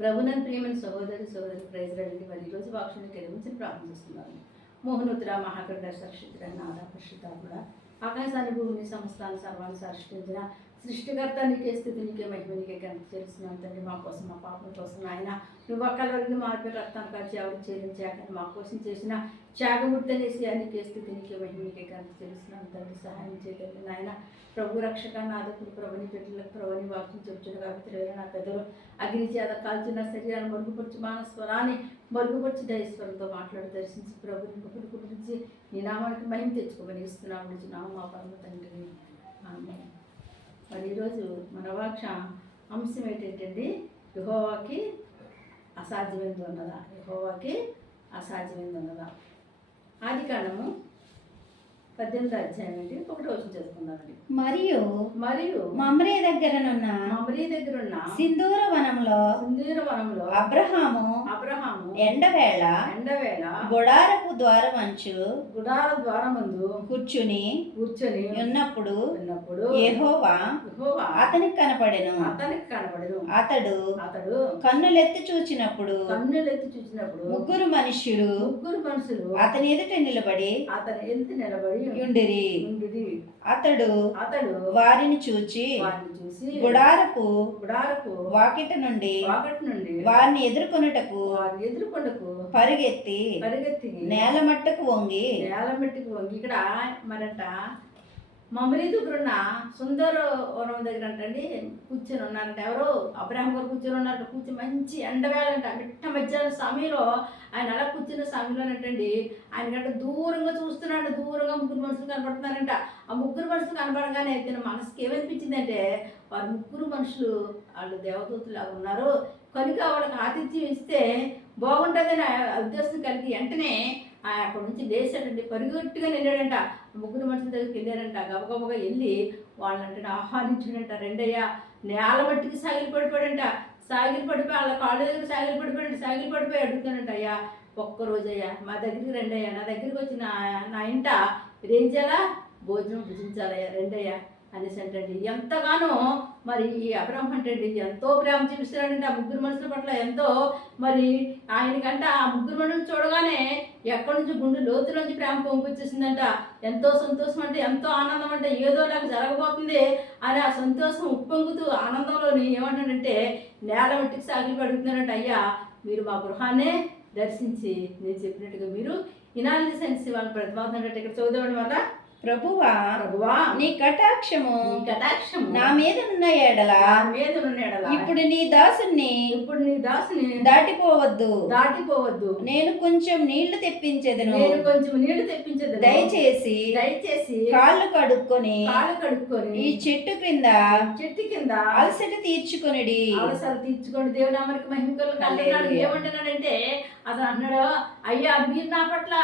ప్రభునందు ప్రియమైన సహోదరి ప్రైజ్లాడండి. మరి ఈరోజు వాక్యాన్ని గురించి ప్రార్థన చేస్తున్నాను. మోహనుద్ర మహాకరుడ సరక్షితుడ నాద పరిశుద్ధాత్ముడ ఆకాశాన్ని భూమిని సమస్తాన్ని సర్వాన్ని సృష్టించిన సృష్టికర్త నీకే స్థితి నీకే మహిమ నీకే కనుక తెలుస్తున్నాను తండ్రి. మా కోసం మా పాపం కోసం ఆయన నువ్వు ఒక్కరి మార్పే రక్తాన్ని కాచి ఎవరు చేయించాకని మా కోసం చేసిన త్యాగమూర్తనేసి నీకే స్థితి నీకే మహిమ నీకే కనుక తెలుస్తున్నాను తండ్రి. సహాయం చేయగలిగిన నాయన ప్రభు రక్షక నాదకుడు ప్రభుని పెట్టలకు ప్రభుని వాక్యం చెప్తున్న కాబట్టి నా పెద్దలు అగ్ని చేత కాల్చిన శరీరాన్ని మరుగుపరిచి మానస్వరాన్ని మరుగుపరిచి దైస్వరంతో మాట్లాడి దర్శించి ప్రభుని గుడి గురించి నీ నామానికి మహిమ తెచ్చుకోమని ఇస్తున్నాము నామ మా పరమ తండ్రి ఆమేన్. మరి ఈరోజు మన వాక్య అంశం ఏంటంటే యెహోవాకి అసాధ్యమైనది ఉన్నదా, యెహోవాకి అసాధ్యమైనది ఉన్నదా. ఆదికాండము 18వ అధ్యాయం అండి 1వ వచనం చదువుకుందామండి. మరియు మమ్రే దగ్గరనున్న సింధూర వనంలో అబ్రహాము ఎండవేళ గుడారపు ద్వారమందు కూర్చుని ఉన్నప్పుడు యెహోవా అతనికి కనపడెను. అతడు కన్నులెత్తి చూచినప్పుడు ముగ్గురు మనుష్యులు అతని ఎదుట నిలబడి ఉండిరి. అతడు వారిని చూచి గుడారపు వాకిట నుండి వారిని ఎదుర్కొనుటకు పరిగెత్తి నేల మట్టుకు వంగి ఇక్కడ మరట మమ్మరీ దగ్గరున్న సుందర వనం దగ్గర అంటండి కూర్చొని ఉన్నారంట. ఎవరు అబ్రహాం గారు కూర్చొని ఉన్నారంట. కూర్చొని మంచి ఎండవేళంట మిట్ట మధ్యాహ్నం సమయంలో ఆయన అలా కూర్చున్న సమయంలోనంటండి ఆయనకంటే దూరంగా చూస్తున్నాడు. దూరంగా ముగ్గురు మనుషులు కనపడుతున్నారంట. ఆ ముగ్గురు మనుషులు కనపడగానే తన మనసుకి ఏమనిపించిందంటే వారు ముగ్గురు మనుషులు వాళ్ళు దేవదూతులు లాగా ఉన్నారు కనుక వాళ్ళకి ఆతిథ్యం ఇస్తే బాగుంటుందని ఉద్దేశం కలిగి వెంటనే అక్కడి నుంచి లేచాడండి. పరిగెట్టుగా వెళ్ళాడంట. ముగ్గురు మనుషుల దగ్గరికి వెళ్ళారంట. గబగబగా వెళ్ళి వాళ్ళంటే ఆహ్వానించాడంట. రెండయ్య నేల మట్టికి సాగిలి పడిపోయాడంట. సాగిలి పడిపోయి వాళ్ళ కాళ్ళ దగ్గర సాగిలి పడిపోయి అడుగుతానంట. అయ్యా ఒక్కరోజు అయ్యా మా దగ్గరికి రెండయ్యా, నా దగ్గరికి వచ్చి నా ఇంట ఏం చేయాలా భోజనం భుజించాలయ్యా రెండయ్యా అనేసి అంటండి. ఎంతగానో మరి ఈ అబ్రహం అంటండి ఎంతో ప్రేమ చూపిస్తున్నాడంటే ఆ ముగ్గురు మనుషుల పట్ల ఎంతో. మరి ఆయనకంట ఆ ముగ్గురు మనుషులు చూడగానే ఎక్కడి నుంచి గుండె లోతులోంచి ప్రేమ పొంగుచ్చేసిందంట. ఎంతో సంతోషం అంటే ఎంతో ఆనందం అంటే ఏదో నాకు జరగబోతుంది అని ఆ సంతోషం ఉప్పొంగుతూ ఆనందంలోని ఏమంటాడంటే నేల మట్టికి సాగిలి అడుగుతున్నాడంట. అయ్యా మీరు మా గృహాన్నే దర్శించి నేను చెప్పినట్టుగా మీరు ఇనాలి సెన్స్ వాళ్ళని ప్రతిపాదనట్టు ఇక్కడ చదువుదాం వల్ల ప్రభువా నీ కటాక్షము నా మీద ఉన్న ఎడల ఇప్పుడు నీ దాసుని దాటిపోవద్దు నేను కొంచెం నీళ్లు తెప్పించేదను దయచేసి కాళ్ళు కడుక్కొని ఈ చెట్టు కింద అలసట తీర్చుకొనిడి. దేవునామానికి మహిమ ఏమంటున్నాడంటే అతను అన్నాడు అయ్యా మీరు నా పట్ల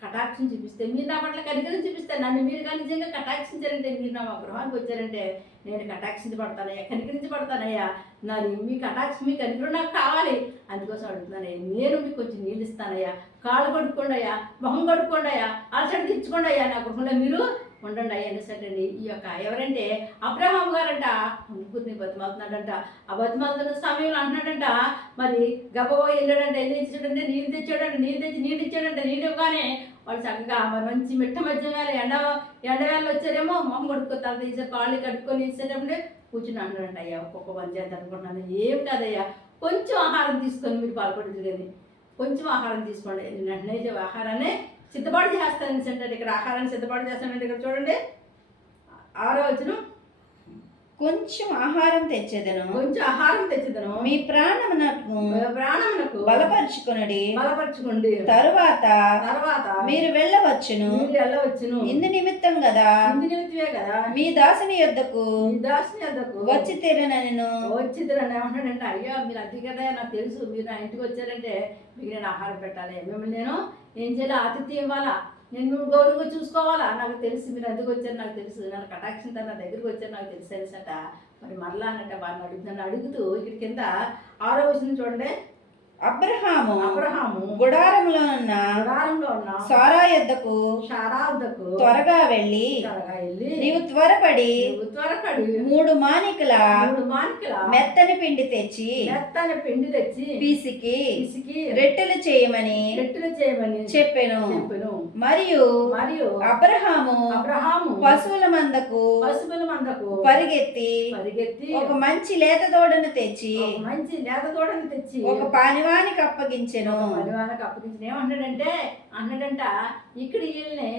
కటాక్షం చూపిస్తే, మీరు నా పట్ల కనికరం చూపిస్తే, నన్ను మీరు కానీ నిజంగా కటాక్షించారంటే, మీరు నా గృహానికి వచ్చారంటే నేను కటాక్షించబడతానయ్యా, కనికరించబడతానయ్యా. నాది మీ కటాక్షం మీ కనికరం నాకు కావాలి. అందుకోసం అడుగుతున్నానయ్యా. నేను మీకు కొంచెం నీళ్ళు ఇస్తానయ్యా, కాళ్ళు కడుక్కోండి అయ్యా, మొహం కడుక్కోండి అయ్యా, అలసట తెచ్చుకోండి అయ్యా, నా గృహంలో మీరు ఉండండి అయ్యా అనేసండి. ఈ యొక్క ఎవరంటే అబ్రహాం గారంట ముగ్గురిని బతిమాలుతున్నాడంట. ఆ బతిమాలుతున్న సమయంలో అంటున్నాడంట మరి గబగబా వెళ్ళాడంటే ఏం తెచ్చాడంటే నీళ్ళు తెచ్చాడంటే నీళ్ళు ఇచ్చాడంటే నీళ్ళు ఇవ్వగానే వాళ్ళు చక్కగా మరి మంచి మిట్ట మధ్య ఎండవేళ వచ్చారేమో మొహం కడుక్కో తల తీసారు కాళ్ళు కడుక్కొని ఇచ్చేటప్పుడే కూర్చుని అంటాడంట. అయ్యా ఒక్కొక్క పని చేద్దాం అనుకుంటున్నాను. ఏం కాదయ్యా కొంచెం ఆహారం తీసుకొని మీరు పాల్పడుతుంది కానీ కొంచెం ఆహారం తీసుకోండి. వెంటనే ఆహారాన్ని సిద్ధపాటు చేస్తానని అంటే ఇక్కడ ఆహారాన్ని సిద్ధపాటు చేస్తానంటే ఇక్కడ చూడండి 6వ వచనం. కొంచెం ఆహారం తెచ్చేదను మీ ప్రాణమునకు బలపరచుకోండి తరువాత మీరు వెళ్ళవచ్చును ఇందు నిమిత్తం కదా మీ దాసుని యొద్దకు వచ్చి తీరనను. ఏమంటాడంటే అయ్యా మీరు అది కదా నాకు తెలుసు మీరు నా ఇంటికి వచ్చారంటే మీకు నేను ఆహారం పెట్టాలి, మిమ్మల్ని నేను ఏం చేయాలి ఆతిథ్యం ఇవ్వాలా, నేను నువ్వు గౌరవంగా చూసుకోవాలా, నాకు తెలుసు మీరు ఎందుకు వచ్చారు నాకు తెలుసు, నన్ను కటాక్షంతో నా దగ్గరికి వచ్చారు నాకు తెలుసు అనేసట. మరి మరలా అన్నట్ట వారిని అడుగుతున్నాను. అడుగుతూ ఇక్కడ కింద 6వ వచనం చూడండి. అబ్రహాము అబ్రహాము గుడారంలో ఉన్న గుడారంలో ఉన్న సారా యొద్దకు శారా వద్దకు త్వరగా వెళ్ళి త్వరగా వెళ్ళి నీవు త్వరపడి నువ్వు త్వరపడి 3 మానికల 3 మానికల మెత్తని పిండి తెచ్చి మెత్తని పిండి తెచ్చి పిసికి పిసికి రొట్టెలు చేయమని రొట్టెలు చేయమని చెప్పెను. మరియు మరియు అబ్రహాము పశువుల మందకు పరిగెత్తి ఒక మంచి లేత దూడను తెచ్చి మంచి లేత దూడను తెచ్చి ఒక పనివానికి అప్పగించెను. పనివానికి అప్పగించిన అన్నాడంట ఇక్కడ వీళ్ళని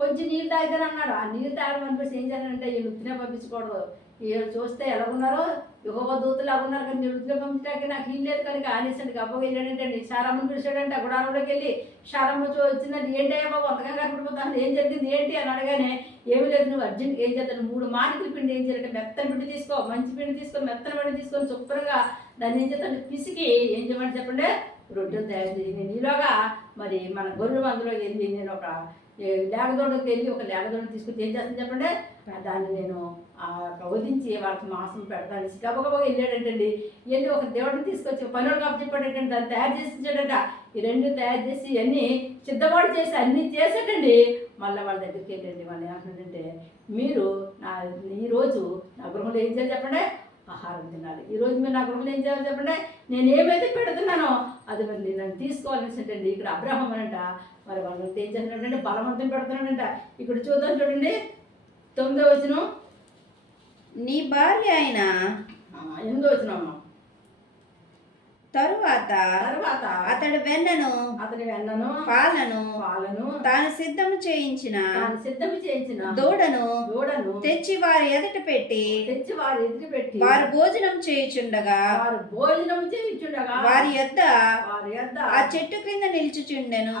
కొంచెం నీళ్ళు తాగుతాను అన్నాడు. ఆ నీళ్ళు తాగడం అనిపిస్తే ఏం చేయాలంటే వీళ్ళు ఉత్తినే పంపించకూడదు. వీళ్ళు చూస్తే ఎలాగున్నారో యుగ దూతలు ఎలాగున్నారు, కానీ మీరు ఉత్తినే పంపించడానికి నాకు వీలు లేదు కనుక ఆనేసండి గబ్బగా వెళ్ళాడంటే శారమ్మని పిలిచాడంట. గుడారంలోకి వెళ్ళి శారమ్మ వచ్చిందంటే ఏంటి అయ్యా బాబు అంతగా కనపడిపోతాను, ఏం జరిగింది ఏంటి అని అడగానే ఏమి లేదు, నువ్వు అర్జెంట్ ఏం చేస్తాను 3 మానికల పిండి ఏం చేయాలంటే మెత్తని పిండి తీసుకో, మంచి పిండి తీసుకొని మెత్తని పిండి తీసుకొని శుభ్రంగా దాన్ని ఏం చేస్తాను పిసికి ఏం చేయమని చెప్పండి రొట్టెలు తయారు చేసి నీలోగా మరి మన గొర్రెల మందులోకి వెళ్ళి నేను ఒక లేగదోడకి వెళ్ళి ఒక లేగదోడని తీసుకొచ్చి ఏం చేస్తాను చెప్పండి దాన్ని నేను వదించి వాళ్ళకి మాంసం పెడతాను గబగబగా వెళ్ళాడంటండి. వెళ్ళి ఒక దేవుడిని తీసుకొచ్చి పనులు కప్పు చెప్పాడంటే దాన్ని తయారు చేసి ఇచ్చాడట. ఈ 2 తయారు చేసి అన్నీ సిద్ధపాటు చేసి అన్నీ చేసాడండి. మళ్ళీ వాళ్ళ దగ్గరికి వెళ్ళండి. వాళ్ళు ఏమంటున్నాడంటే మీరు ఈరోజు నా గృహంలో ఏం చేయాలి చెప్పండి ఆహారం తినాలి. ఈరోజు మీరు నా గృహంలో ఏం చేయాలి చెప్పండి నేను ఏమైతే పెడుతున్నానో అది మరి నన్ను తీసుకోవాలనేసండి. ఇక్కడ అబ్రహాం అనంట మరి వాళ్ళు ఏం చేస్తున్నాడంటే బలవంతం పెడుతున్నాడంట. ఇక్కడ చూద్దాం చూడండి 9వ వచనం. నీ భార్య అయిన 8వ వచనం. తరువాత అతడు వెన్నను పాలను తాను సిద్ధము చేయించిన దూడను తెచ్చి వారి ఎదుట పెట్టి వారు భోజనం చేయుచుండగా వారి యొద్ద ఆ చెట్టు క్రింద నిల్చుచుండెను.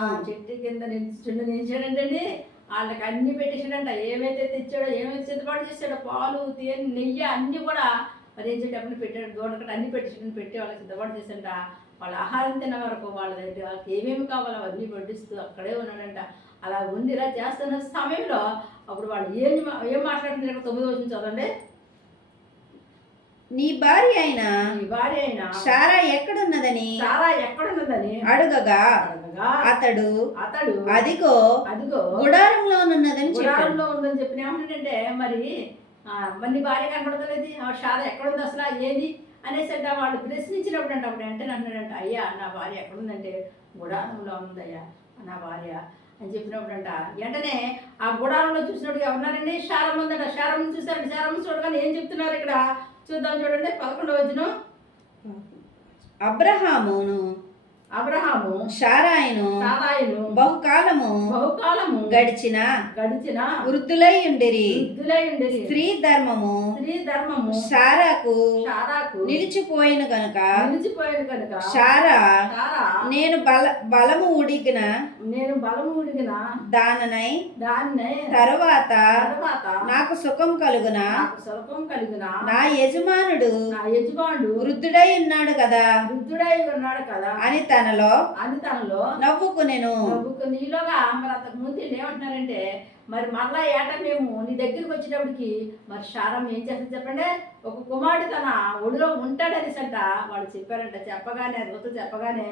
నిలిచాడంటే వాళ్ళకి అన్ని పెట్టేసాడంట. ఏమైతే తెచ్చాడో ఏమైతే సిద్ధపాటు చేశాడో పాలు తేనె నెయ్యి అన్ని కూడా మరి ఏం చేసేటప్పుడు పెట్టాడు. దూడకట్టు అన్ని పెట్టి వాళ్ళకి సిద్ధపాటు చేశాడంట. వాళ్ళ ఆహారం తిన్న వరకు వాళ్ళ దగ్గర వాళ్ళకి ఏమేమి కావాలో అవన్నీ వడ్డిస్తూ అక్కడే ఉన్నాడంట. అలా ఉండిరా చేస్తున్న సమయంలో అప్పుడు వాళ్ళు ఏం మాట్లాడుతున్నారు 9వ వచనం చదవండి. నీ భార్య అయిన సారా ఎక్కడున్నదని అడుగగా అతడు అదిగో గుడారంలో ఉన్నదని చెప్పిన ఏమంటే మరి నీ భార్య కనపడతలేదు, సారా ఎక్కడుంది అసలు ఏది అనేసి అంటే వాళ్ళు ప్రశ్నించినప్పుడు అంటే అప్పుడు వెంటనే అంటున్నాడంట అయ్యా నా భార్య ఎక్కడుందంటే గుడారంలో ఉందయ్యా నా భార్య అని చెప్పినప్పుడు అంట వెంటనే ఆ గుడారంలో చూసినప్పుడు ఎవరున్నారండి శారమ్మ ఉందంట. శారమ్మ చూసారండి. శారమ్మ చూడగానే ఏం చెప్తున్నారు ఇక్కడ చూద్దాం చూడండి 11వ వచనం. అబ్రహాము శారాయిను బహుకాలము గడిచిన వృద్ధులై ఉండిరి. స్త్రీ ధర్మము శారాకు నిలిచిపోయిన గనుక శారా నేను బలము ఉడిగిన దాననై తరువాత నాకు సుఖం కలుగున నా యజమానుడు వృద్ధుడై ఉన్నాడు కదా అని తనలో నవ్వుకునేను. ఈలోగా మరి అంతకు ముందు ఏమంటున్నారంటే మరి మరలా ఏట మేము నీ దగ్గరికి వచ్చేటప్పటికి మరి శారం ఏం చేస్తుంది చెప్పండి ఒక కుమారుడు తన ఒడిలో ఉంటాడనేసంట వాళ్ళు చెప్పారంట. చెప్పగానే దూతలు చెప్పగానే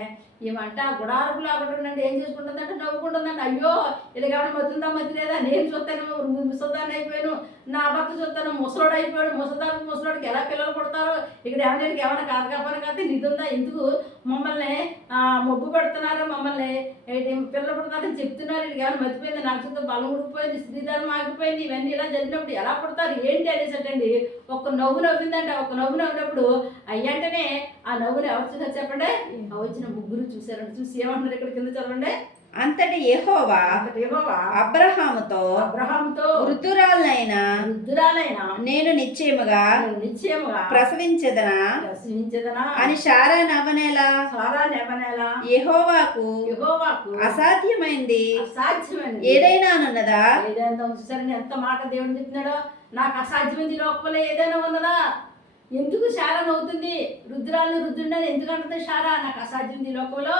ఏమంట గుడారకు లాగుంటుందంటే ఏం చేసుకుంటుందంటే నవ్వుకుంటుందంట. అయ్యో ఇలాగేమైనా మతుందా మతి లేదా, నేను చూస్తాను ముసల్దాన్ని అయిపోయాను, నా భర్త చూస్తాను ముసలోడు అయిపోయాడు, ముసలోడికి ఎలా పిల్లలు పుడతారో ఇక్కడ ఏమైనా కాదు కాపని కాదు నిధుందా ఎందుకు మమ్మల్ని మొగ్గు పెడుతున్నారు, మమ్మల్ని పిల్లలు పుడతారని చెప్తున్నారు, ఇది ఏమైనా మర్చిపోయింది, నాకు చూస్తే బలం ఉడికిపోయింది, స్త్రీధర్మం ఆగిపోయింది, ఇవన్నీ ఇలా జరిగినప్పుడు ఎలా పుడతారు ఏంటి అనేసటండి ఒక నవ్వు నవ్విందంట. ఒక నవ్వు నవ్వినప్పుడు అయ్యంటనే ఆ నవ్వుని ఎవరు చూసారు చెప్పండి వచ్చిన ముగ్గురు చూసారంట. చూసి ఏమంటున్నారు ఇక్కడ కింద చదవండి. అంతటి యెహోవా అబ్రహాముతో వృద్ధురాలైన నేను నిశ్చయముగా ప్రసవించదనా అని సారా నవ్వనేలా యెహోవాకు అసాధ్యమైంది ఏదైనా ఉన్నదా? చూసారని ఎంత మాట దేవుడు చెప్తున్నాడో. నాకు అసాధ్యమైంది లోకంలో ఏదైనా ఉన్నదా? ఎందుకు శారా నవ్వుతుంది? రుద్రాలను రుద్రుడని ఎందుకు అంటుంది శారా? నాకు అసాధ్యం ఈ లోకంలో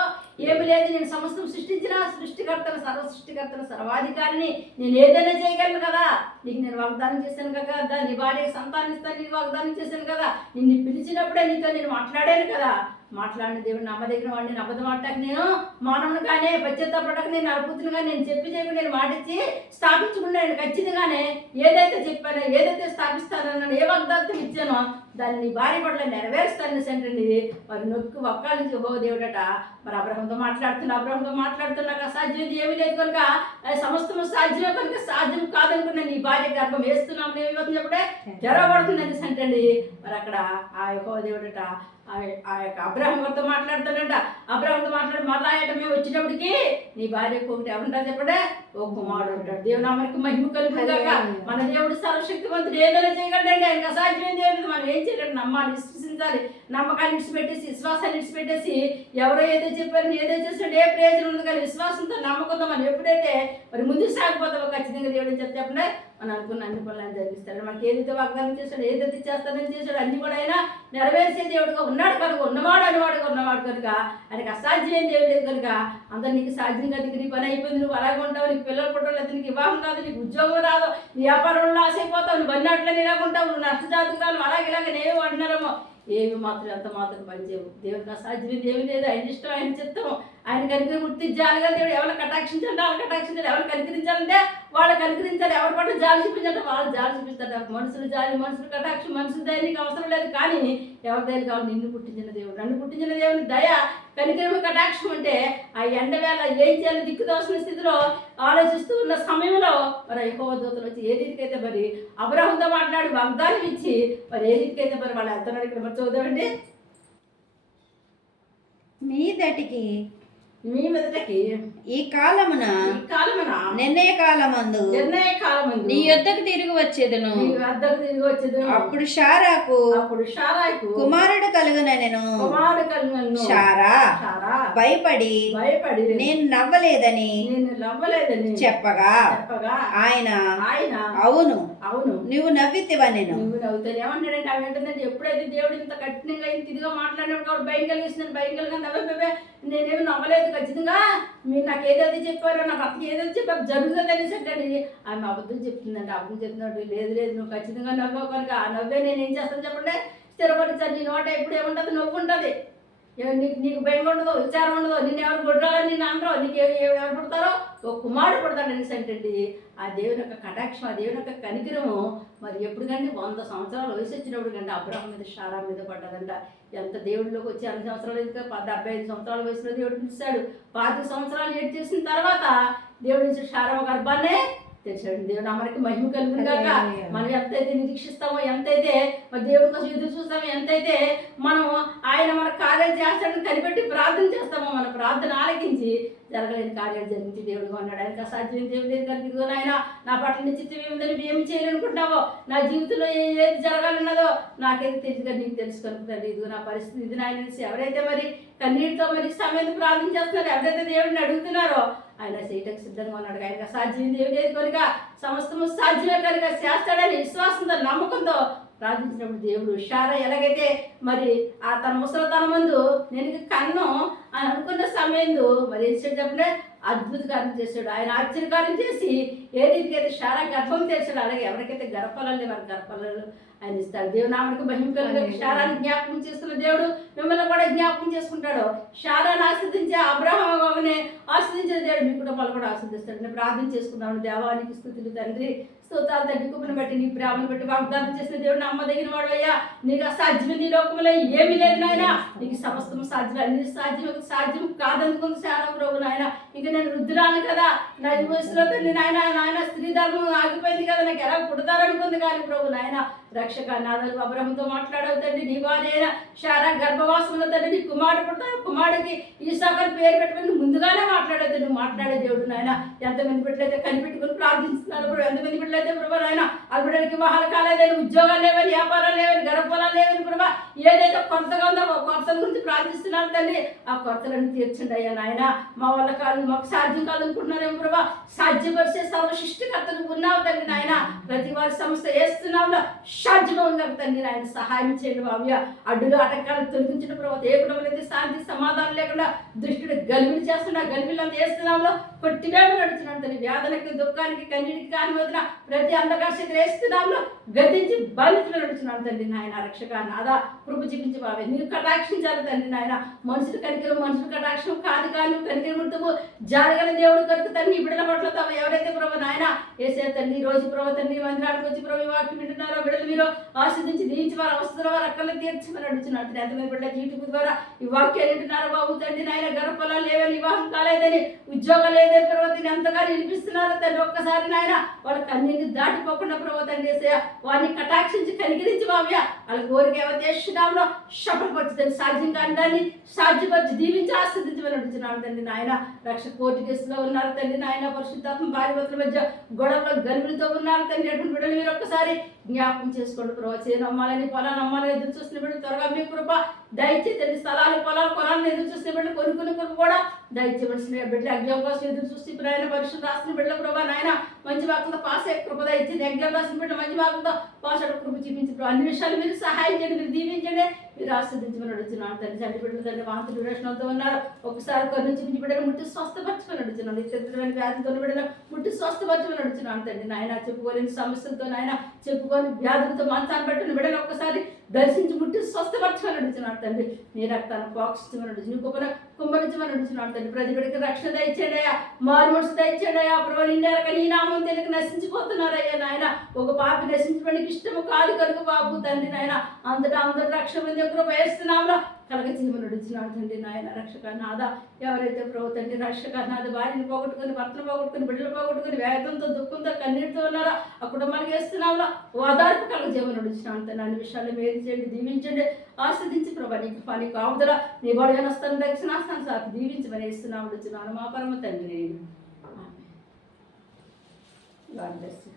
ఏమి లేదు, నేను సమస్తం సృష్టించిన సృష్టికర్తను, సర్వ సృష్టికర్తను, సర్వాధికారిని, నేను ఏదైనా చేయగలను కదా, నీకు నేను వాగ్దానం చేశాను కదా, నీ భార్యకి సంతానం ఇస్తాను నీకు వాగ్దానం చేశాను కదా, నిన్ను పిలిచినప్పుడే నీతో నేను మాట్లాడాను కదా, మాట్లాడిన దేవుడు నమ్మదగిన వాడిని, నేను అబద్ధం ఆడటాక నేను మానవుని కానీ పశ్చాత్తాపడక నేను అద్భుతులు కానీ నేను చెప్పి నేను మాటిచ్చి స్థాపించుకున్నాను. ఖచ్చితంగానే ఏదైతే చెప్పానో, ఏదైతే స్థాపిస్తానో, ఏ వాగ్దానం ఇచ్చానో దాన్ని నీ భార్య పట్ల నెరవేరుస్తాను సెంటండి. మరి నొక్కి ఒక్కల నుంచి ఓ దేవుడట మరి అబ్రహంతో మాట్లాడుతున్నా నాకు అసాధ్యం ఏమీ లేదు కనుక సమస్తము సాధ్యమే కనుక సాధ్యం కాదనుకున్నా నీ భార్య గర్భం వేస్తున్నాం ఏమవుతుంది చెప్పుడే తెరవబడుతుందని సెంటండి. మరి అక్కడ ఆ యొక్క దేవుడట ఆ యొక్క అబ్రహంతో మాట్లాడుతాడంట. అబ్రహంతో మాట్లాడటం మేము వచ్చినప్పటికి నీ భార్యకు ఒకటి ఏమంటారు చెప్పడే ఓ కుమారుడు ఉంటాడు. దేవునామానికి మహిమ కలుగుగాక. మన దేవుడు సర్వశక్తివంతుడు, ఏదైనా చేయగలండి, ఆయనకు అసాధ్యం దేవుడు. మనం ఏం చేయగలం? నమ్మాలి, విశ్వసించాలి, నమ్మకాన్ని విడిచిపెట్టేసి విశ్వాసాన్ని విడిచిపెట్టేసి ఎవరో ఏదో చెప్పారని ఏదో చేసినట్టు ఏ ప్రయోజనం ఉంది కానీ విశ్వాసంతో నమ్మకంతో మనం ఎప్పుడైతే మరి ముందుకు సాగిపోతామో ఖచ్చితంగా దేవుడు చెప్పండి మనం అనుకున్న అన్ని పనులను జరిగిస్తాడు. మనకి ఏదైతే వాగ్దానం చేశాడో, ఏదైతే చేస్తానని చేశాడో అన్ని కూడా అయినా నెరవేర్చే దేవుడుగా ఉన్నాడు కనుక, ఉన్నవాడు కనుక ఆయనకి అసాధ్యం దేవుడు లేదు కనుక అందరు నీకు సాధ్యం కాదు, నీ పని అయిపోయింది, నువ్వు అలాగే ఉంటావు, నీకు పిల్లలు పుట్టవు, లేకపోతే నీకు వివాహం కాదు, నీకు ఉద్యోగం రాదు, నీ వ్యాపారంలో ఆశ అయిపోతావు, నువ్వు అన్నట్లని ఇలాగుంటావు, నువ్వు నష్టజాతకాలు అలాగే నేమో అంటున్నారేమో, ఏమి మాత్రం ఎంత మాత్రం పనిచేయవు. దేవుడికి అసాధ్యం ఏమి లేదు. ఆయన ఇష్టం, ఆయన చిత్తం, ఆయన కనికరి గుర్తించాలి కదా దేవుడు. ఎవరు కటాక్షించాలంటే వాళ్ళు కటాక్షించాలి, ఎవరు కనికరించాలంటే వాళ్ళు కనికరించాలి, ఎవరి పట్ల జాలి చూపించాలంటే వాళ్ళు జాలి చూపిస్తారు. మనుషులు జాలి, మనుషులు కటాక్షం, మనుషుల దయ నీకు అవసరం లేదు. కానీ ఎవరి దయ కావాలి? నిన్ను పుట్టించిన దేవుడు, నన్ను పుట్టించిన దేవుని దయ, కనికరమ, కటాక్షం అంటే ఆ ఎండవేళ ఏం చేయాలి దిక్కుదోసిన స్థితిలో ఆలోచిస్తూ ఉన్న సమయంలో మరి యెహోవా దూతలు వచ్చి ఏ రీతికైతే మరి అబ్రహాముతో మాట్లాడి వాగ్దానం ఇచ్చి మరి ఏ రీతికైతే మరి వాళ్ళు వెళ్తున్నారు. ఇక్కడ మరి చూద్దామండి. మీ మీదటికి ఈ కాలమున నిర్ణయ కాలమందు నీ యొద్దకు తిరిగి వచ్చేదను. అప్పుడు షారాకు కుమారుడు కలుగునెను. షారా భయపడి నేను నవ్వలేదని చెప్పగా ఆయన అవును నువ్వు నవ్వితివా? నేను ఏమంటాడంటే అవి ఏంటంటే ఎప్పుడైతే దేవుడు ఇంత కఠినంగా ఇంత ఇదిగా మాట్లాడినప్పుడు భయం కలిగిస్తుంది. భయం కలిగి నేనేమి నవ్వలేదు, ఖచ్చితంగా మీరు నాకు ఏదైతే చెప్పారో, నాకు అతనికి ఏదైతే చెప్పారు జరుగుతుంది అనేసి అంటండి. ఆమె అబద్ధం చెప్తుందంటే అబద్ధం చెప్తున్నాడు. లేదు నువ్వు ఖచ్చితంగా నవ్వవు కనుక ఆ నవ్వే నేను ఏం చేస్తాను చెప్పండి, స్థిరపరిచాను. నీ నోట ఎప్పుడు ఏముంటుంది? నవ్వు ఉంటుంది. నీకు భయం ఉండదు, విచారం ఉండదు. నేను ఎవరు గొడ్రాలని నేను అనరు. నీకు ఎవరు పుడతారో ఒక కుమారుడు పుడతాడు అనేసి అంటండి. ఆ దేవుని యొక్క కటాక్షం, ఆ దేవుని యొక్క కనికరము మరి ఎప్పుడు కంటే 100 సంవత్సరాలు వయసు వచ్చినప్పుడు కంటే అబ్రహాం మీద షారా మీద పడ్డదంట. ఎంత దేవుడిలోకి వచ్చి 2 సంవత్సరాలు ఇంకా 75 సంవత్సరాల వయసులో దేవుడు పిలిచాడు. 25 సంవత్సరాలు ఏడు చేసిన తర్వాత దేవుడి నుంచి షారా గర్భాన్నే తెచ్చాడు. దేవుడు అమరికి మహిమ కలుగును గాక. మనం ఎంతైతే నిరీక్షిస్తామో, ఎంతైతే మరి దేవుడి కోసం ఎదురు చూస్తామో, ఎంతైతే మనం ఆయన మన కార్యాలు చేస్తాడని కనిపెట్టి ప్రార్థన చేస్తామో, మన ప్రార్థన ఆలకించి జరగలేని కార్యాలు జరిగించి దేవుడుగా ఉన్నాడు. ఆయనకు అసాధ్యం దేవుడు లేదు కనుక ఇదిగో నాయన నా పట్ల నిశ్చితం ఏముందని ఏమి చేయాలనుకుంటావో, నా జీవితంలో ఏది జరగాలన్నదో నాకేది తెలియదు, నీకు తెలుసు కనుకుంటాడు. ఇదిగో నా పరిస్థితి ఇది నాయన. ఎవరైతే మరి కన్నీటితో మరి సమయంలో ప్రార్థన చేస్తున్నారో, ఎవరైతే దేవుడిని అడుగుతున్నారో ఆయన చేయటకు సిద్ధంగా ఉన్నాడు. ఆయనకు అసాధ్యం దేవుడు లేదు కనుక సమస్తము సాధ్యమే కనుక చేస్తాడని విశ్వాసంతో నమ్మకంతో ప్రార్థించినప్పుడు దేవుడు షారా ఎలాగైతే మరి ఆ తన ముసలితన ముందు నేను కన్ను అని అనుకున్న సమయంలో మరి ఏం చెప్పిన అద్భుత కార్యం చేశాడు. ఆయన ఆశ్చర్యకార్యం చేసి ఏ రీతికి అయితే షారా గర్భం తెచ్చాడు, అలాగే ఎవరికైతే గర్భఫలాలు వారి గర్భఫలాలు ఆయన ఇస్తాడు. దేవునామానికి మహిమ కలుగును. షారాని జ్ఞాపకం చేసుకున్న దేవుడు మిమ్మల్ని కూడా జ్ఞాపకం చేసుకుంటాడు. షారాని ఆస్వాదించే అబ్రహాముని ఆస్వాదించిన దేవుడు మీ కుటుంబాలు కూడా ఆస్వాదిస్తాడు. నేను ప్రార్థన చేసుకున్నాను. దేవానికి స్తుతులు తండ్రి, స్తోత్రాలు తండ్రి. కృపను బట్టి నీ ప్రేమను బట్టి వాగ్దానం చేసిన దేవుడు నమ్మదగిన వాడు అయ్యా. నీకు అసాధ్యం నీ లోకంలో ఏమి లేదు నాయన. నీకు సమస్తం సాధ్యం, అన్ని సాధ్యం కాదనుకుంది శారా ప్రభు నాయన. ఇంకా నేను వృద్ధురాను కదా, నా వయసులో తండ్రి నాయన స్త్రీ ధర్మం ఆగిపోయింది కదా, నాకు ఎలా పుడతారనుకుంది కానీ ప్రభు నాయన రక్షక నాదలు అబ్రహంతో మాట్లాడవు తండ్రి. నీ భార్య షారా గర్భవాసంలో తండ్రి నీ కుమారుడు పుడతాడు, కుమారుడికి ఈసాకర్ పేరు పెట్టుకుని ముందుగానే మాట్లాడేది. నువ్వు మాట్లాడే దేవుడు నాయన. ఎంతమంది బిడ్డలైతే కనిపెట్టుకుని ప్రార్థిస్తున్నారు ప్రభు, ఎంతమంది బిడ్డలైతే ప్రభు నాయన అల్బిడ్డలకి వివాహాలు కాలేదని, ఉద్యోగాలు లేవని, వ్యాపారాలు లేవని, గర్భఫలాలు లేవని ప్రభు ఏదైతే కొరతగా ఉందో కొరతల గురించి ప్రార్థిస్తున్నారు తండ్రి. ఆ కొరతలను తీర్చండి అయ్యా నాయన. మా వల్ల కాదు, మాకు సాధ్యం కాదు అనుకుంటున్నారేమో ప్రభా, సాధ్యపరిచే సర్వ సృష్టికర్తలు ఉన్నావు తండ్రి నాయన. ప్రతి వారి సంస్థ వేస్తున్నావు సాధ్యంగా ఉన్నారు తండ్రి నాయన సహాయం చేయండి బాబు. అడ్డులు ఆటంకాలు తొలగించిన ప్రభావ ఏ కుటుంబంలో శాంతి సమాధానం లేకుండా దుష్టుడు గలిబిలి చేస్తున్నా గలిబిలంతా వేస్తున్నాంలో కొట్టివేమ నడుచున్నాను తండ్రి. వ్యాధులకి దుఃఖానికి కన్నీటికి కానిపోతున్న ప్రతి అంధకార శక్తి వేస్తున్నాంలో గద్దించి బాధితులు నడుచున్నాను తండ్రి నాయన. రక్షక నాదా కృప చూపించి బాబే నీవు కటాక్షించాలి తండ్రి నాయన. మనుషులు కనికరం మనుషులు కటాక్షం కాదు కానీ కనికరం ముట్టుము జారగల దేవుడు కనుక తండ్రి బిడ్డల పట్ల తమ ఎవరైతే ప్రభు నాయన ఏసే తండ్రి ఈ రోజు ప్రభు తండ్రి మందిరానికి వచ్చి ప్రభు ఈ వాక్యం వింటున్నారో బిడ్డలు మీరు ఆస్వాదించి దీవించి వారు అవసరం వారు అక్కర్లు తీర్చమని అడుగుతున్నారు. ఎంతమంది బిడ్డలు యూట్యూబ్ ద్వారా ఈ వాక్యాలు వింటున్నారు బాబు తండ్రి నాయన. గర్భఫలాలు లేవని వివాహం కాలేదని ఉద్యోగం లేదని ప్రభుత్వం ఎంతగా వినిపిస్తున్నారు తండ్రి. ఒక్కసారి నాయన వాళ్ళ కన్నీని దాటిపోకుండా ప్రభుత్వం చేసే వారిని కటాక్షించి కనికరించి బాబు వాళ్ళ కోరిక ఎవరినాంలో సఫలపరుచుతండి. సాధ్యం కాని దాన్ని సాధ్యపరిచి దీవించి ఆస్వాదించమని అడుగుతున్నాను తండ్రి నాయన. రక్షణ కోర్టు కేసులో ఉన్నారు తండ్రి నాయన. పరిశుద్ధాత్మ భార్యభర్తల మధ్య గొడవలో గర్భిణితో ఉన్నారు తండ్రి. అటువంటి బిడ్డలు మీరు ఒక్కసారి జ్ఞాపకం చేసుకోండి ప్రభావ. నమ్మాలని పొలాలు అమ్మాలని ఎదురు చూసిన బిడ్డలు త్వరగా మీ కృప దయచేయండి. స్థలాలు పొలాలు పొలాలను ఎదురు చూసిన బిడ్డలు కొనుక్కుని కృప కూడా దయచేయవలసిన బిడ్డలు ఎగ్జామ్ కోసం ఎదురు చూసి ఆయన పరిశుద్ధ రాసిన బిడ్డల ప్రభావ నాయన మంచి వాకులతో పాస్ అయ్యే కృప దయచేది. ఎగ్జామ్ రాసిన బిడ్డ మంచి వాకులతో పాస్ అయ్యే కృప చూపించి అన్ని విషయాలు మీరు సహాయం చేయండి. మీరు దీవించండి. మీరు ఆస్వాదించమని అడుగుతున్నాను తండ్రి. చంటి బిడ్డలు తండ్రి వాంతులు డ్యూరేషన్తో ఉన్నారు. ఒకసారి కొన్ని చూపించి బిడ్డలు ముట్టి స్వస్థపరచమని అడుగుతున్నాను. ఇతరులైన వ్యాధితో బిడ్డలు ముట్టి స్వస్థపరచమని అడుగుతున్నాను తండ్రి నాయన. చెప్పుకోలేని సమస్యలతో నాయన చెప్పుకొని వ్యాధులతో మంచాన్ని పెట్టిన బిడ్డలు ఒక్కసారి దర్శించి ముట్టి స్వస్థపరచమని అడుగుతున్నాను తండ్రి. నీ రక్తాన్ని పోక్షించమని అడుగు నువ్వు కుమ్మరించమని అడుగుతున్నాను తండ్రి. ప్రతి బిడ్డకి రక్షణ దయచేయండి అయ్యా. మారు మనసు దయచేయండి అయ్యా. ప్రభు నిండారక నీ నామం తెలియక నశించిపోతున్నారయ్యా నాయన. ఒక పాపి నశించడానికి ఇష్టము కాదు కనుక బాబు తండ్రి నాయన. అంతటా అందరూ రక్షణ మంది కృప వేస్తున్నాంలో కలగ చేయమని అడుగుతున్నాడు తండ్రి నాయన. రక్షక నాథ ఎవరైతే ప్రభు తండ్రి రక్షక నాథ భార్యను పోగొట్టుకుని భర్తను పోగొట్టుకుని బిడ్డలు పోగొట్టుకుని వేదంతో దుఃఖంతో కన్నీటితో ఉన్నారో ఆ కుటుంబానికి వేస్తున్నాంలో ఓదార్పు కలగ చేయమని అడుగుతున్నాను తండ్రి. అన్ని విషయాలు మేలు చేయండి దీవించండి ఆస్వాదించి ప్రభా నీకు పని కావుదల నీ బడిగా వస్తాను దక్షిణాస్తాను సార్ దీవించమని వేస్తున్నాం అడుగుతున్నాను మా పరమ తండ్రి. God bless you.